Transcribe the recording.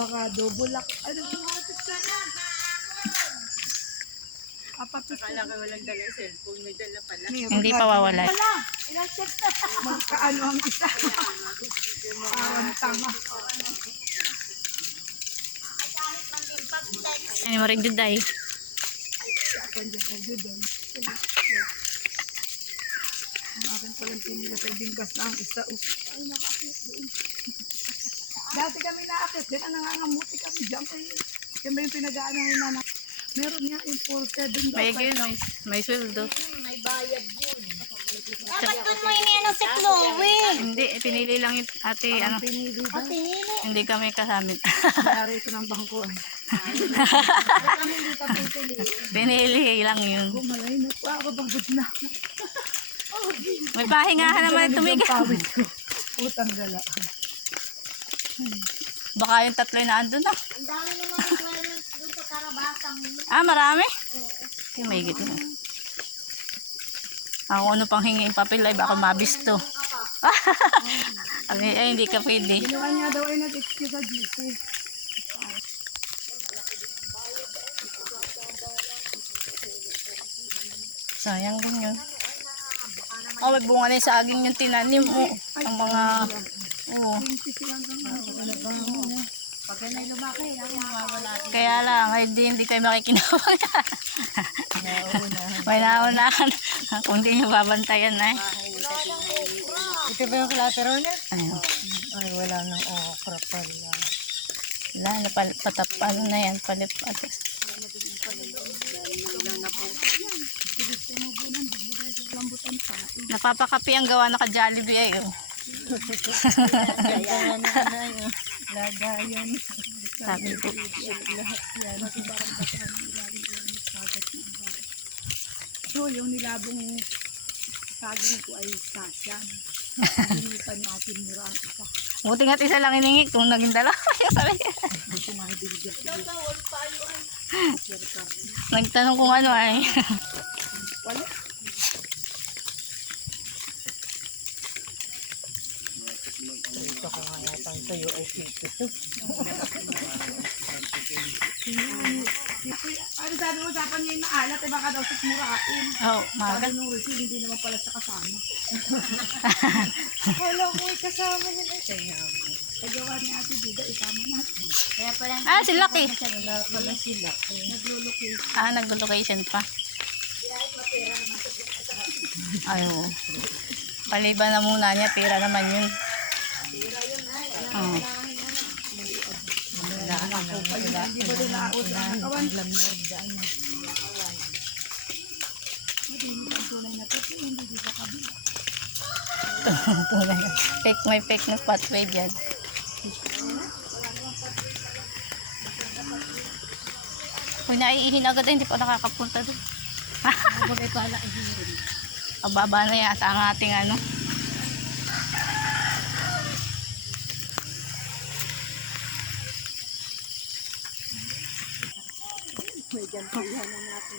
Abakado, bulak. Ano? Akala ko walang dala cellphone, may dala pala. Hindi pa wawala. Wala. Ilang set na. Magkaano ang isa. Ang tama. Ano mo rin juday? Ako dyan ko dyan. Ang akin palang pinila kay Bingkas na ang isa. Ay, nakakit doon. Dati kami naakit. Yan ang nangangamuti kami dyan. Yan ba yung pinag-aanahin na meron nga yung 4-7 daw. May sweldo. May bayad yun. Dapat doon mo iniano si Chloe. Hindi, pinili lang yung ate, ano, Pinili daw. hindi kami kasamit. Mayari ito ng bangko. Kami dito pipili. Pinili lang yun. Malay na po ako. Bagod na. May pahingahan naman tumigas. Pawis ko. Utang gala. Baka yung tatlo na andun na. Ang dami naman requirements doon sa karabasang. Ah, marami? Okay, may gito. Ako ano pang hingin papel ay baka mabisto. Ay, hindi ka pwede. Ginawa niya daw ay nag-excuse sa GC. Sayang din yun. Oh, may bunga na yung saging yung tinanim mo. Ang mga... Oo. Pag na lumaki, mawawala. Kaya lang, hindi kayo makikinawa. May naunahan. Kung di nyo babantayan na eh. Ito ba yung collateral niya? Ayun. Ay, wala nang okra pala. Wala, ano na yan, palit patis. Napapakapi ang gawa na ka-Jollibee ay oh. Lagayan. Sabi ko. So, yung nilabong saging ko ay sasyan. Hinipan natin mura ang isa. Buti nga't isa lang iningi kung naging dalawa. Nagtanong kung ano ay. Wala. Ito ko nga yatang tayo ay sito. Ano sabi mo, dapat niya yung maalat, eh baka daw sikmurain. Oh, maga. Sabi nung Ricky, hindi naman pala siya kasama. Wala ko ay kasama nila. Pagawa ni Ate Duda, isama natin. Kaya pala Ah, si Lucky. wala pala sila. Nag-location. Ah, nag-location pa. Ay, oo. Paliban na muna niya, pera naman yun. Oh. Hindi ba din naot ang kawan? Fake, may fake na pathway dyan. Kung naiihin agad hindi pa nakakapunta doon. Bagay pala ihirin. Pababa na yata ang ating ano. May dyan po yan ang natin.